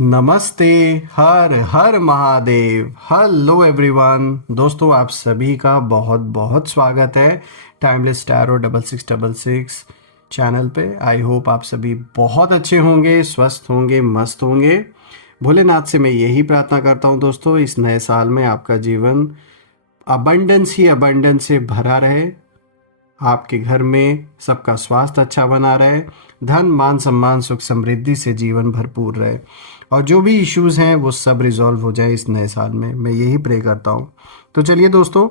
नमस्ते। हर हर महादेव। Hello everyone. दोस्तों आप सभी का बहुत बहुत स्वागत है टाइमलेस टैरो 6666 चैनल पे। आई होप आप सभी बहुत अच्छे होंगे, स्वस्थ होंगे, मस्त होंगे। भोलेनाथ से मैं यही प्रार्थना करता हूँ दोस्तों, इस नए साल में आपका जीवन अबंडेंस ही अबंडेंस से भरा रहे, आपके घर में सबका स्वास्थ्य अच्छा बना रहे, धन मान सम्मान सुख समृद्धि से जीवन भरपूर रहे और जो भी इश्यूज़ हैं वो सब रिजॉल्व हो जाए इस नए साल में। मैं यही प्रे करता हूँ। तो चलिए दोस्तों,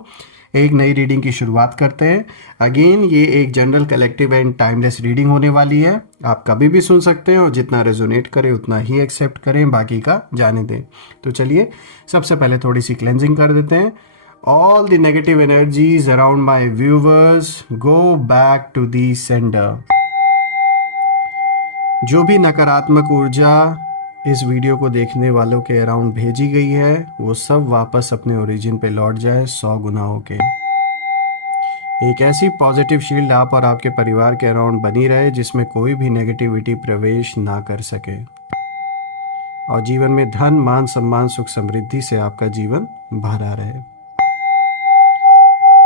एक नई रीडिंग की शुरुआत करते हैं। अगेन ये एक general collective and timeless reading होने वाली है। आप कभी भी सुन सकते हैं और जितना रेजोनेट करे उतना ही एक्सेप्ट करें, बाकी का जाने दें। तो चलिए सबसे पहले थोड़ी सी क्लेंजिंग कर देते हैं। All the negative energies around my viewers go back to the sender. जो भी नकारात्मक ऊर्जा इस वीडियो को देखने वालों के अराउंड भेजी गई है वो सब वापस अपने ओरिजिन पे लौट जाए 100 गुना होके। एक ऐसी पॉजिटिव शील्ड आप और आपके परिवार के अराउंड बनी रहे जिसमें कोई भी नेगेटिविटी प्रवेश ना कर सके और जीवन में धन मान सम्मान सुख समृद्धि से आपका जीवन भरा रहे।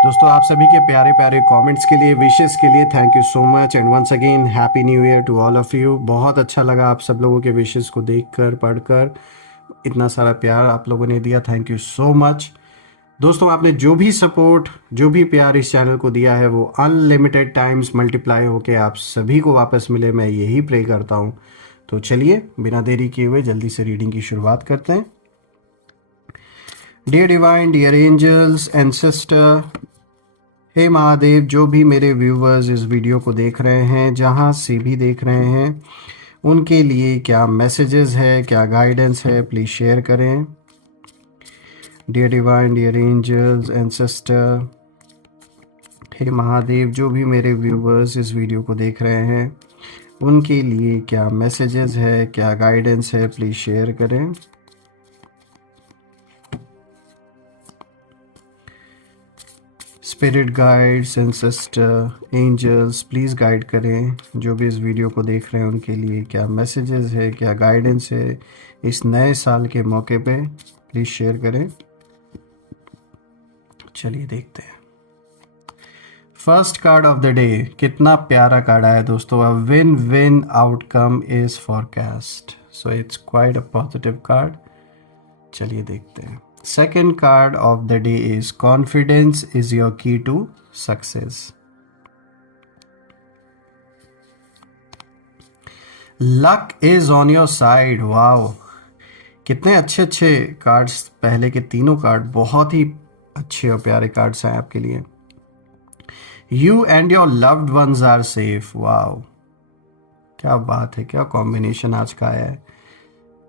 दोस्तों आप सभी के प्यारे प्यारे कमेंट्स के लिए, विशेस के लिए thank you so much and once again happy new year to all of you. बहुत अच्छा लगा आप सब लोगों के विशेस को देखकर, पढ़कर, इतना सारा प्यार आप लोगों ने दिया। थैंक यू सो मच दोस्तों। आपने जो भी सपोर्ट, जो भी प्यार इस चैनल को दिया है वो अनलिमिटेड टाइम्स मल्टीप्लाई होके आप सभी को वापस मिले, मैं यही प्रे करता हूँ। तो चलिए बिना देरी किए हुए जल्दी से रीडिंग की शुरुआत करते हैं। Dear divine, dear angels, ancestor, हे महादेव, जो भी मेरे व्यूवर्स इस वीडियो को देख रहे हैं, जहाँ से भी देख रहे हैं, उनके लिए क्या मैसेजेस है, क्या गाइडेंस है, प्लीज़ शेयर करें। Dear divine, dear angels, ancestor, हे महादेव, जो भी मेरे व्यूवर्स इस वीडियो को देख रहे हैं, उनके लिए क्या मैसेजेस है, क्या गाइडेंस है, प्लीज़ शेयर करें। Spirit guides, ancestor, angels, please guide करें जो भी इस वीडियो को देख रहे हैं, उनके लिए क्या मैसेजेस है, क्या गाइडेंस है इस नए साल के मौके पे, प्लीज़ शेयर करें। चलिए देखते हैं। First card of the day, कितना प्यारा कार्ड आया दोस्तों। A win win outcome is forecast, so it's quite a positive card. चलिए देखते हैं। Second card of the day is confidence is your key to success. Luck is on your side. Wow, कितने अच्छे अच्छे cards. पहले के तीनों card बहुत ही अच्छे और प्यारे कार्ड्स हैं आपके लिए। You and your loved ones are safe. Wow, क्या बात है, क्या कॉम्बिनेशन आज का आया है।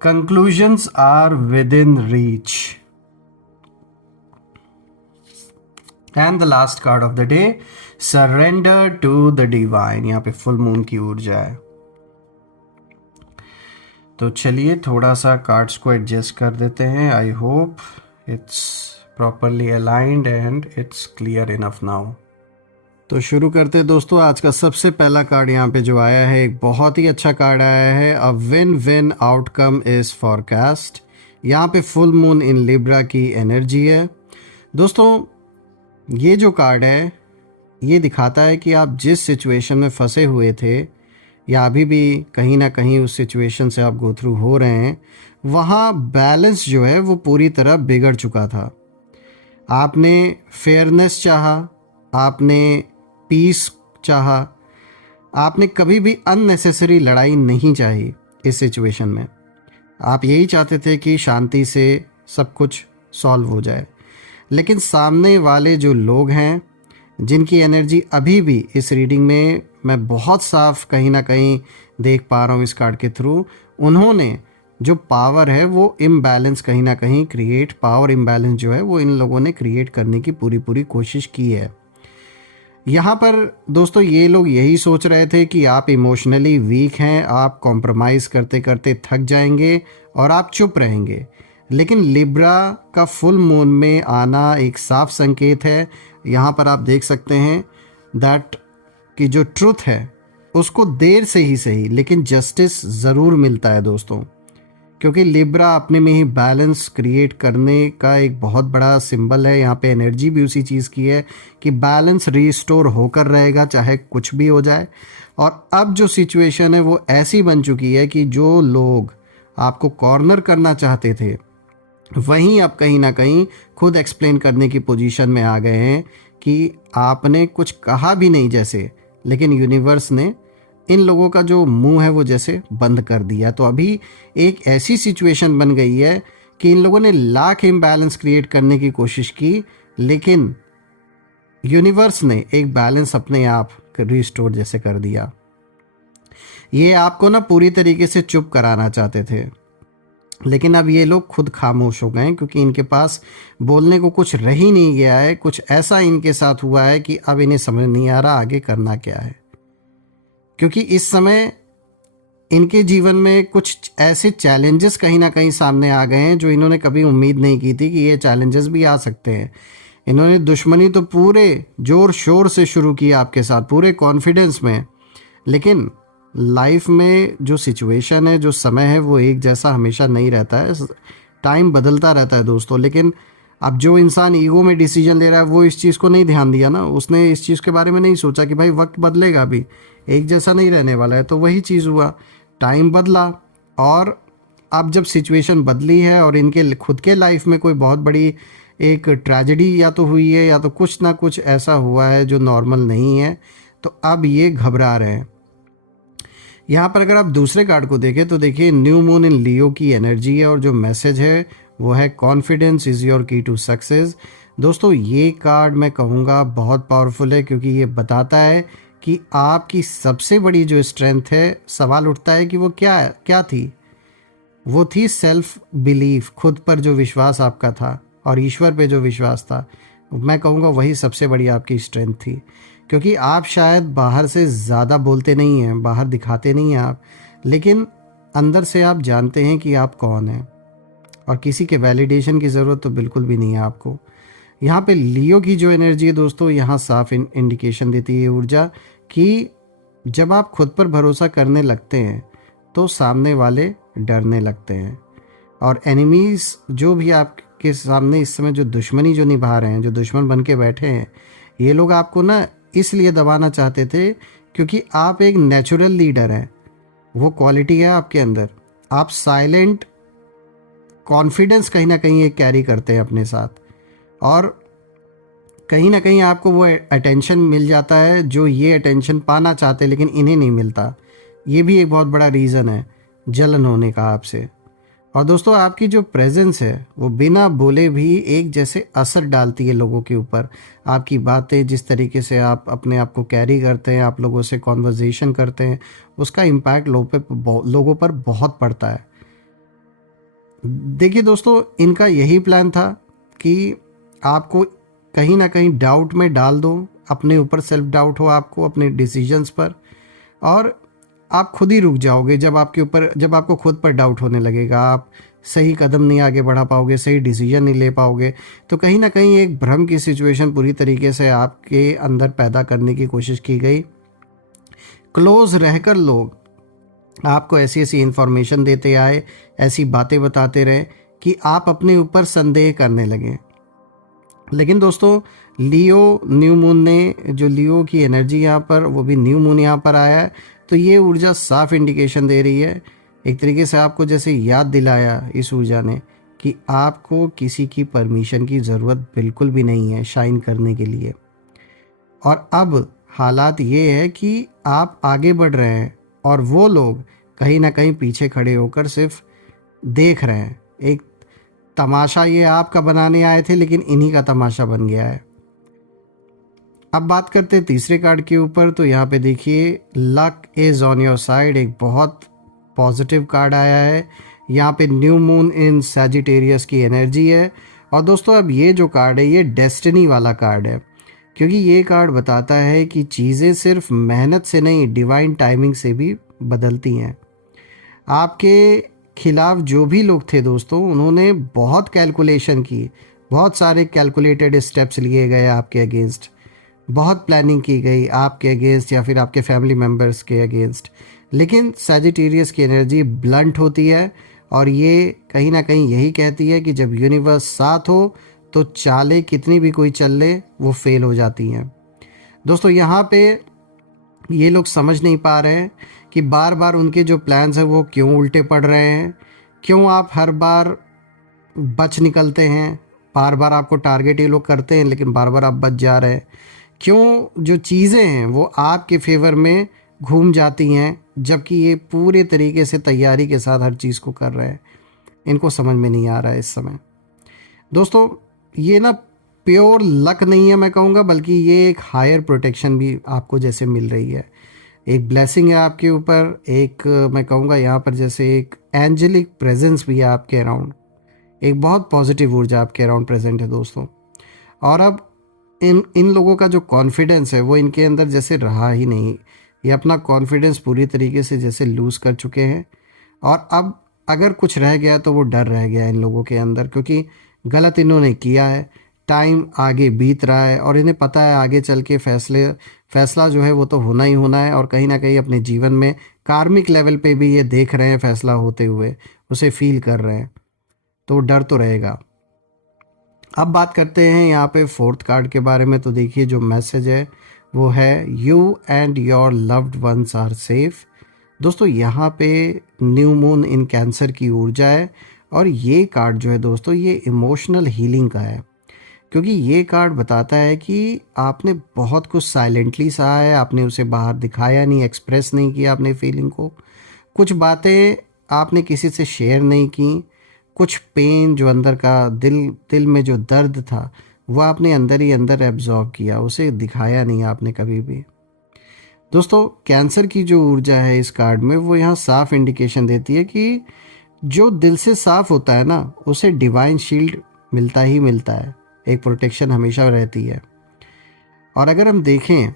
Conclusions are within reach. And the last card of the day, surrender to the divine. यहाँ पे फुल मून की ऊर्जा है। तो चलिए थोड़ा सा कार्ड्स को एडजस्ट कर देते हैं। I hope it's properly aligned and it's clear enough now. तो शुरू करते हैं दोस्तों। आज का सबसे पहला कार्ड यहाँ पे जो आया है, एक बहुत ही अच्छा कार्ड आया है। A win win outcome is forecast. यहाँ पे फुल मून इन लिब्रा की एनर्जी है दोस्तों। ये जो कार्ड है ये दिखाता है कि आप जिस सिचुएशन में फंसे हुए थे या अभी भी कहीं ना कहीं उस सिचुएशन से आप गो थ्रू हो रहे हैं, वहाँ बैलेंस जो है वो पूरी तरह बिगड़ चुका था। आपने फेयरनेस चाहा, आपने पीस चाहा, आपने कभी भी अननेसेसरी लड़ाई नहीं चाही। इस सिचुएशन में आप यही चाहते थे कि शांति से सब कुछ सॉल्व हो जाए, लेकिन सामने वाले जो लोग हैं जिनकी एनर्जी अभी भी इस रीडिंग में मैं बहुत साफ कहीं ना कहीं देख पा रहा हूँ इस कार्ड के थ्रू, उन्होंने जो पावर है वो इम्बैलेंस कहीं ना कहीं क्रिएट, पावर इम्बैलेंस जो है वो इन लोगों ने क्रिएट करने की पूरी पूरी कोशिश की है। यहाँ पर दोस्तों ये लोग यही सोच रहे थे कि आप इमोशनली वीक हैं, आप कॉम्प्रोमाइज़ करते करते थक जाएंगे और आप चुप रहेंगे, लेकिन लिब्रा का फुल मून में आना एक साफ संकेत है। यहाँ पर आप देख सकते हैं दैट कि जो ट्रुथ है उसको देर से ही सही लेकिन जस्टिस ज़रूर मिलता है दोस्तों, क्योंकि लिब्रा अपने में ही बैलेंस क्रिएट करने का एक बहुत बड़ा सिंबल है। यहाँ पे एनर्जी भी उसी चीज़ की है कि बैलेंस रिस्टोर होकर रहेगा चाहे कुछ भी हो जाए। और अब जो सिचुएशन है वो ऐसी बन चुकी है कि जो लोग आपको कॉर्नर करना चाहते थे वहीं अब कहीं ना कहीं खुद एक्सप्लेन करने की पोजीशन में आ गए हैं कि आपने कुछ कहा भी नहीं जैसे, लेकिन यूनिवर्स ने इन लोगों का जो मुंह है वो जैसे बंद कर दिया। तो अभी एक ऐसी सिचुएशन बन गई है कि इन लोगों ने लाख इम्बैलेंस क्रिएट करने की कोशिश की, लेकिन यूनिवर्स ने एक बैलेंस अपने आप रिस्टोर जैसे कर दिया। ये आपको ना पूरी तरीके से चुप कराना चाहते थे, लेकिन अब ये लोग खुद खामोश हो गए क्योंकि इनके पास बोलने को कुछ रह ही नहीं गया है। कुछ ऐसा इनके साथ हुआ है कि अब इन्हें समझ नहीं आ रहा आगे करना क्या है, क्योंकि इस समय इनके जीवन में कुछ ऐसे चैलेंजेस कहीं ना कहीं सामने आ गए हैं जो इन्होंने कभी उम्मीद नहीं की थी कि ये चैलेंजेस भी आ सकते हैं। इन्होंने दुश्मनी तो पूरे जोर शोर से शुरू की आपके साथ, पूरे कॉन्फिडेंस में, लेकिन लाइफ में जो सिचुएशन है, जो समय है, वो एक जैसा हमेशा नहीं रहता है। टाइम बदलता रहता है दोस्तों। लेकिन अब जो इंसान ईगो में डिसीजन ले रहा है वो इस चीज़ को नहीं ध्यान दिया ना, उसने इस चीज़ के बारे में नहीं सोचा कि भाई वक्त बदलेगा, भी एक जैसा नहीं रहने वाला है। तो वही चीज़ हुआ, टाइम बदला, और अब जब सिचुएशन बदली है और इनके खुद के लाइफ में कोई बहुत बड़ी एक ट्रेजेडी या तो हुई है या तो कुछ ना कुछ ऐसा हुआ है जो नॉर्मल नहीं है, तो अब ये घबरा रहे हैं। यहाँ पर अगर आप दूसरे कार्ड को देखें तो देखिए न्यू मून इन लियो की एनर्जी है और जो मैसेज है वो है कॉन्फिडेंस इज़ योर की टू सक्सेस। दोस्तों ये कार्ड मैं कहूँगा बहुत पावरफुल है, क्योंकि ये बताता है कि आपकी सबसे बड़ी जो स्ट्रेंथ है, सवाल उठता है कि वो क्या थी। वो थी सेल्फ बिलीफ, खुद पर जो विश्वास आपका था और ईश्वर पे जो विश्वास था। मैं कहूँगा वही सबसे बड़ी आपकी स्ट्रेंथ थी, क्योंकि आप शायद बाहर से ज़्यादा बोलते नहीं हैं, बाहर दिखाते नहीं हैं आप, लेकिन अंदर से आप जानते हैं कि आप कौन हैं, और किसी के वैलिडेशन की ज़रूरत तो बिल्कुल भी नहीं है आपको। यहाँ पे लियो की जो एनर्जी है दोस्तों, यहाँ साफ इंडिकेशन देती है ऊर्जा कि जब आप खुद पर भरोसा करने लगते हैं तो सामने वाले डरने लगते हैं, और एनिमीज़ जो भी आपके सामने इस समय जो दुश्मनी जो निभा रहे हैं, जो दुश्मन बन के बैठे हैं, ये लोग आपको ना इसलिए दबाना चाहते थे क्योंकि आप एक नेचुरल लीडर हैं। वो क्वालिटी है आपके अंदर, आप साइलेंट कॉन्फिडेंस कहीं ना कहीं एक कैरी करते हैं अपने साथ, और कहीं ना कहीं आपको वो अटेंशन मिल जाता है जो ये अटेंशन पाना चाहते लेकिन इन्हें नहीं मिलता। ये भी एक बहुत बड़ा रीज़न है जलन होने का आपसे। और दोस्तों आपकी जो प्रेजेंस है वो बिना बोले भी एक जैसे असर डालती है लोगों के ऊपर। आपकी बातें, जिस तरीके से आप अपने आप को कैरी करते हैं, आप लोगों से कॉन्वर्जेशन करते हैं, उसका इम्पैक्ट लोगों पर बहुत पड़ता है। देखिए दोस्तों, इनका यही प्लान था कि आपको कहीं ना कहीं डाउट में डाल दो, अपने ऊपर सेल्फ डाउट हो आपको अपने डिसीजंस पर, और आप खुद ही रुक जाओगे जब आपको खुद पर डाउट होने लगेगा। आप सही कदम नहीं आगे बढ़ा पाओगे, सही डिसीजन नहीं ले पाओगे। तो कहीं ना कहीं एक भ्रम की सिचुएशन पूरी तरीके से आपके अंदर पैदा करने की कोशिश की गई। क्लोज रहकर लोग आपको ऐसी ऐसी इंफॉर्मेशन देते आए, ऐसी बातें बताते रहे कि आप अपने ऊपर संदेह करने लगे। लेकिन दोस्तों लियो न्यू मून ने, जो लियो की एनर्जी यहाँ पर, वो भी न्यू मून यहाँ पर आया है, तो ये ऊर्जा साफ इंडिकेशन दे रही है, एक तरीके से आपको जैसे याद दिलाया इस ऊर्जा ने कि आपको किसी की परमिशन की ज़रूरत बिल्कुल भी नहीं है शाइन करने के लिए। और अब हालात ये है कि आप आगे बढ़ रहे हैं और वो लोग कहीं ना कहीं पीछे खड़े होकर सिर्फ देख रहे हैं। एक तमाशा ये आपका बनाने आए थे, लेकिन इन्हीं का तमाशा बन गया है। अब बात करते हैं तीसरे कार्ड के ऊपर, तो यहाँ पे देखिए luck is on your side, एक बहुत पॉजिटिव कार्ड आया है। यहाँ पे न्यू मून इन सैजिटेरियस की एनर्जी है। और दोस्तों अब ये जो कार्ड है ये डेस्टिनी वाला कार्ड है, क्योंकि ये कार्ड बताता है कि चीज़ें सिर्फ मेहनत से नहीं, डिवाइन टाइमिंग से भी बदलती हैं। आपके खिलाफ जो भी लोग थे दोस्तों, उन्होंने बहुत कैलकुलेशन की, बहुत सारे कैलकुलेटेड स्टेप्स लिए गए आपके अगेंस्ट, बहुत प्लानिंग की गई आपके अगेंस्ट या फिर आपके फैमिली मेम्बर्स के अगेंस्ट। लेकिन सैजिटेरियस की एनर्जी ब्लंट होती है और ये कहीं ना कहीं यही कहती है कि जब यूनिवर्स साथ हो तो चालें कितनी भी कोई चल ले वो फेल हो जाती हैं। दोस्तों यहाँ पे ये लोग समझ नहीं पा रहे हैं कि बार बार उनके जो प्लान्स हैं वो क्यों उल्टे पड़ रहे हैं, क्यों आप हर बार बच निकलते हैं, बार बार आपको टारगेट ये लोग करते हैं लेकिन बार बार आप बच जा रहे हैं, क्यों जो चीज़ें हैं वो आपके फेवर में घूम जाती हैं जबकि ये पूरे तरीके से तैयारी के साथ हर चीज़ को कर रहे हैं। इनको समझ में नहीं आ रहा है इस समय। दोस्तों ये ना प्योर लक नहीं है मैं कहूँगा, बल्कि ये एक हायर प्रोटेक्शन भी आपको जैसे मिल रही है, एक ब्लेसिंग है आपके ऊपर, एक मैं कहूँगा यहाँ पर जैसे एक एंजेलिक प्रेजेंस भी है आपके अराउंड, एक बहुत पॉजिटिव ऊर्जा आपके अराउंड प्रेजेंट है दोस्तों। और अब इन लोगों का जो कॉन्फिडेंस है वो इनके अंदर जैसे रहा ही नहीं, ये अपना कॉन्फिडेंस पूरी तरीके से जैसे लूज़ कर चुके हैं। और अब अगर कुछ रह गया तो वो डर रह गया इन लोगों के अंदर, क्योंकि गलत इन्होंने किया है, टाइम आगे बीत रहा है और इन्हें पता है आगे चल के फैसला जो है वो तो होना ही होना है। और कहीं ना कहीं अपने जीवन में कार्मिक लेवल पे भी ये देख रहे हैं फैसला होते हुए, उसे फील कर रहे हैं, तो डर तो रहेगा। अब बात करते हैं यहाँ पे फोर्थ कार्ड के बारे में। तो देखिए जो मैसेज है वो है you and your loved ones are safe. दोस्तों यहाँ पे न्यू मून इन कैंसर की ऊर्जा है और ये कार्ड जो है दोस्तों ये इमोशनल हीलिंग का है, क्योंकि ये कार्ड बताता है कि आपने बहुत कुछ साइलेंटली सहा है, आपने उसे बाहर दिखाया नहीं, एक्सप्रेस नहीं किया अपने फीलिंग को, कुछ बातें आपने किसी से शेयर नहीं की, कुछ पेन जो अंदर का दिल में जो दर्द था वो आपने अंदर ही अंदर एब्जॉर्ब किया, उसे दिखाया नहीं आपने कभी भी। दोस्तों कैंसर की जो ऊर्जा है इस कार्ड में वो यहाँ साफ इंडिकेशन देती है कि जो दिल से साफ होता है ना उसे डिवाइन शील्ड मिलता ही मिलता है, एक प्रोटेक्शन हमेशा रहती है। और अगर हम देखें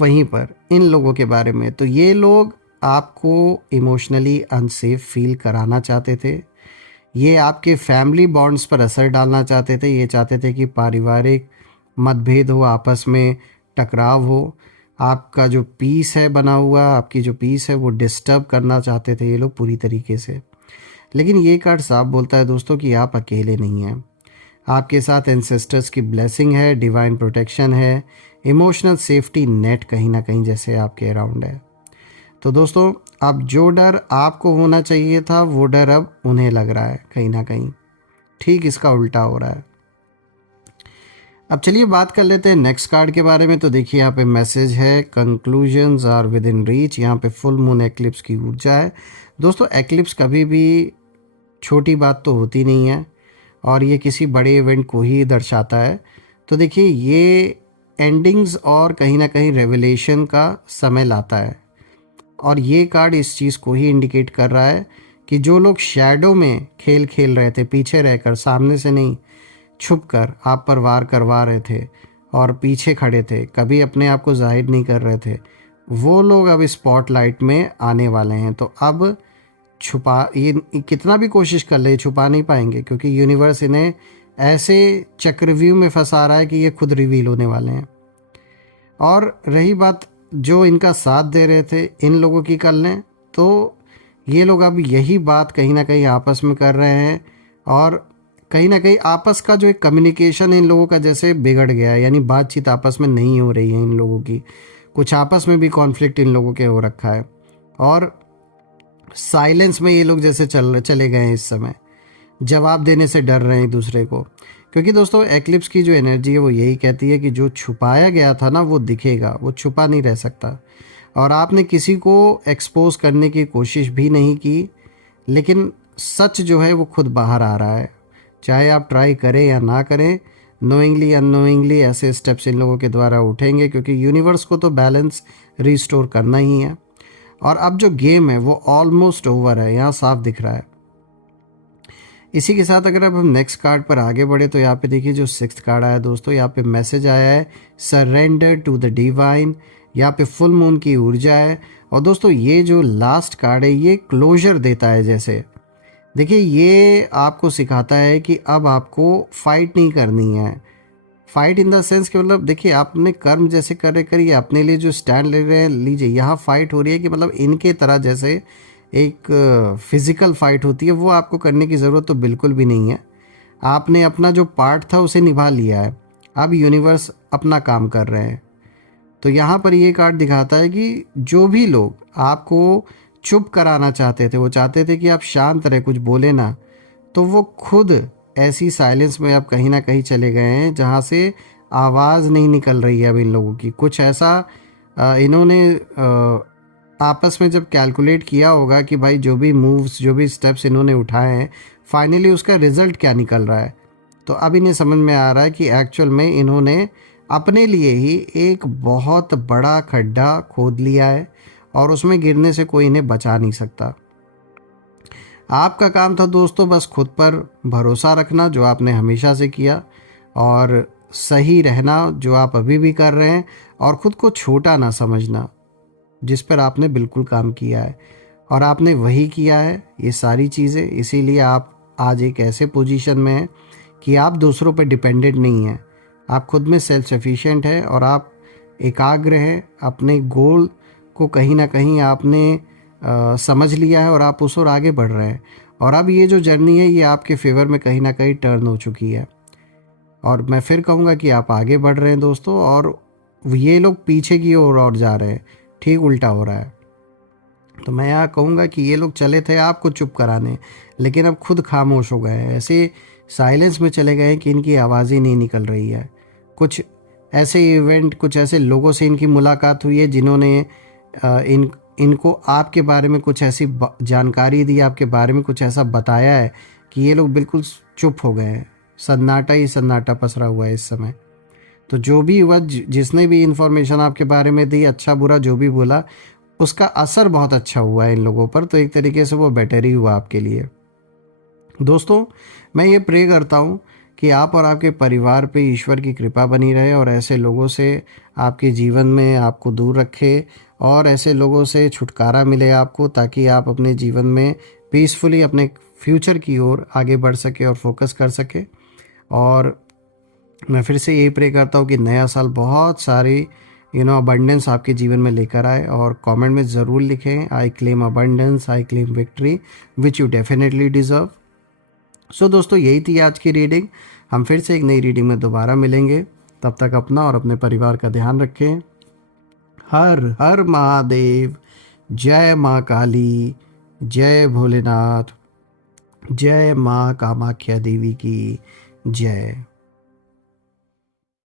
वहीं पर इन लोगों के बारे में, तो ये लोग आपको इमोशनली अनसेफ फील कराना चाहते थे, ये आपके फैमिली बॉन्ड्स पर असर डालना चाहते थे, ये चाहते थे कि पारिवारिक मतभेद हो, आपस में टकराव हो, आपका जो पीस है बना हुआ, आपकी जो पीस है वो डिस्टर्ब करना चाहते थे ये लोग पूरी तरीके से। लेकिन ये कार्ड साफ बोलता है दोस्तों कि आप अकेले नहीं हैं, आपके साथ एंसेस्टर्स की ब्लेसिंग है, डिवाइन प्रोटेक्शन है, इमोशनल सेफ्टी नेट कहीं ना कहीं जैसे आपके अराउंड है। तो दोस्तों अब जो डर आपको होना चाहिए था वो डर अब उन्हें लग रहा है कहीं ना कहीं, ठीक इसका उल्टा हो रहा है। अब चलिए बात कर लेते हैं नेक्स्ट कार्ड के बारे में। तो देखिए यहाँ पे मैसेज है conclusions are within reach. यहाँ पे फुल मून एक्लिप्स की ऊर्जा है। दोस्तों एक्लिप्स कभी भी छोटी बात तो होती नहीं है और ये किसी बड़े इवेंट को ही दर्शाता है। तो देखिए ये एंडिंग्स और कहीं ना कहीं रेवलेशन का समय लाता है और ये कार्ड इस चीज़ को ही इंडिकेट कर रहा है कि जो लोग शैडो में खेल खेल रहे थे, पीछे रहकर, सामने से नहीं, छुप कर आप पर वार करवा रहे थे और पीछे खड़े थे, कभी अपने आप को जाहिर नहीं कर रहे थे, वो लोग अब स्पॉटलाइट में आने वाले हैं। तो अब ये कितना भी कोशिश कर ले छुपा नहीं पाएंगे, क्योंकि यूनिवर्स इन्हें ऐसे चक्रव्यूह में फंसा रहा है कि ये खुद रिवील होने वाले हैं। और रही बात जो इनका साथ दे रहे थे इन लोगों की कर लें, तो ये लोग अब यही बात कहीं ना कहीं आपस में कर रहे हैं और कहीं ना कहीं आपस का जो एक कम्युनिकेशन इन लोगों का जैसे बिगड़ गया है, यानी बातचीत आपस में नहीं हो रही है इन लोगों की, कुछ आपस में भी कॉन्फ्लिक्ट इन लोगों के हो रखा है और साइलेंस में ये लोग जैसे चले गए हैं इस समय, जवाब देने से डर रहे हैं एक दूसरे को। क्योंकि दोस्तों एक्लिप्स की जो एनर्जी है वो यही कहती है कि जो छुपाया गया था ना वो दिखेगा, वो छुपा नहीं रह सकता। और आपने किसी को एक्सपोज करने की कोशिश भी नहीं की, लेकिन सच जो है वो खुद बाहर आ रहा है, चाहे आप ट्राई करें या ना करें। नोइंगली अननोइंगली ऐसे स्टेप्स इन लोगों के द्वारा उठेंगे, क्योंकि यूनिवर्स को तो बैलेंस रिस्टोर करना ही है। और अब जो गेम है वो ऑलमोस्ट ओवर है, यहाँ साफ दिख रहा है। इसी के साथ अगर अब हम नेक्स्ट कार्ड पर आगे बढ़े तो यहाँ पे देखिए जो सिक्स्थ कार्ड आया दोस्तों, यहाँ पे मैसेज आया है सरेंडर टू द डिवाइन। यहाँ पे फुल मून की ऊर्जा है और दोस्तों ये जो लास्ट कार्ड है ये क्लोजर देता है। जैसे देखिए ये आपको सिखाता है कि अब आपको फाइट नहीं करनी है, फाइट इन द सेंस कि मतलब देखिए आपने कर्म जैसे करिए, अपने लिए जो स्टैंड ले रहे हैं लीजिए। यहाँ फाइट हो रही है कि मतलब इनके तरह जैसे एक फिज़िकल फाइट होती है, वो आपको करने की ज़रूरत तो बिल्कुल भी नहीं है। आपने अपना जो पार्ट था उसे निभा लिया है, अब यूनिवर्स अपना काम कर रहे हैं। तो यहाँ पर ये कार्ड दिखाता है कि जो भी लोग आपको चुप कराना चाहते थे, वो चाहते थे कि आप शांत रहे, कुछ बोले ना, तो वो खुद ऐसी साइलेंस में अब कहीं ना कहीं चले गए हैं जहाँ से आवाज़ नहीं निकल रही है अब इन लोगों की। कुछ ऐसा इन्होंने आपस में जब कैलकुलेट किया होगा कि भाई जो भी मूव्स, जो भी स्टेप्स इन्होंने उठाए हैं, फाइनली उसका रिजल्ट क्या निकल रहा है। तो अब इन्हें समझ में आ रहा है कि एक्चुअल में इन्होंने अपने लिए ही एक बहुत बड़ा खड्डा खोद लिया है और उसमें गिरने से कोई इन्हें बचा नहीं सकता। आपका काम था दोस्तों बस खुद पर भरोसा रखना, जो आपने हमेशा से किया, और सही रहना जो आप अभी भी कर रहे हैं, और ख़ुद को छोटा ना समझना, जिस पर आपने बिल्कुल काम किया है और आपने वही किया है ये सारी चीज़ें। इसीलिए आप आज एक ऐसे पोजीशन में हैं कि आप दूसरों पर डिपेंडेंट नहीं हैं, आप खुद में सेल्फ सफिशिएंट है और आप एकाग्र हैं। अपने गोल को कहीं ना कहीं आपने समझ लिया है और आप उस ओर आगे बढ़ रहे हैं। और अब ये जो जर्नी है ये आपके फेवर में कहीं ना कहीं टर्न हो चुकी है, और मैं फिर कहूँगा कि आप आगे बढ़ रहे हैं दोस्तों, और ये लोग पीछे की ओर और जा रहे हैं, ठीक उल्टा हो रहा है। तो मैं यहाँ कहूँगा कि ये लोग चले थे आपको चुप कराने, लेकिन अब खुद खामोश हो गए हैं, ऐसे साइलेंस में चले गए कि इनकी आवाज़ ही नहीं निकल रही है। कुछ ऐसे इवेंट, कुछ ऐसे लोगों से इनकी मुलाकात हुई है जिन्होंने इनको आपके बारे में कुछ ऐसी जानकारी दी, आपके बारे में कुछ ऐसा बताया है कि ये लोग बिल्कुल चुप हो गए हैं। सन्नाटा ही सन्नाटा पसरा हुआ है इस समय। तो जो भी हुआ, जिसने भी इन्फॉर्मेशन आपके बारे में दी, अच्छा बुरा जो भी बोला, उसका असर बहुत अच्छा हुआ है इन लोगों पर। तो एक तरीके से वो बेटर ही हुआ आपके लिए। दोस्तों, मैं ये प्रे करता हूँ कि आप और आपके परिवार पे ईश्वर की कृपा बनी रहे और ऐसे लोगों से आपके जीवन में आपको दूर रखे, और ऐसे लोगों से छुटकारा मिले आपको, ताकि आप अपने जीवन में पीसफुली अपने फ्यूचर की ओर आगे बढ़ सके और फोकस कर सके। और मैं फिर से यही प्रे करता हूँ कि नया साल बहुत सारी अबंडेंस आपके जीवन में लेकर आए। और कमेंट में ज़रूर लिखें, I claim abundance, I claim victory which you definitely deserve. So दोस्तों, यही थी आज की रीडिंग। हम फिर से एक नई रीडिंग में दोबारा मिलेंगे। तब तक अपना और अपने परिवार का ध्यान रखें। हर हर महादेव। जय माँ काली, जय भोलेनाथ, जय माँ कामाख्या देवी की जय।